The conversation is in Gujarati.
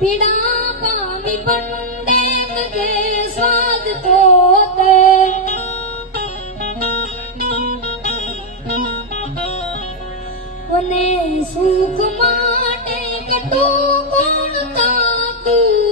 પીડા પામી પંડિત કે સ્વાદ તો તે અને સુખ માટે કટુ કોણ તાતું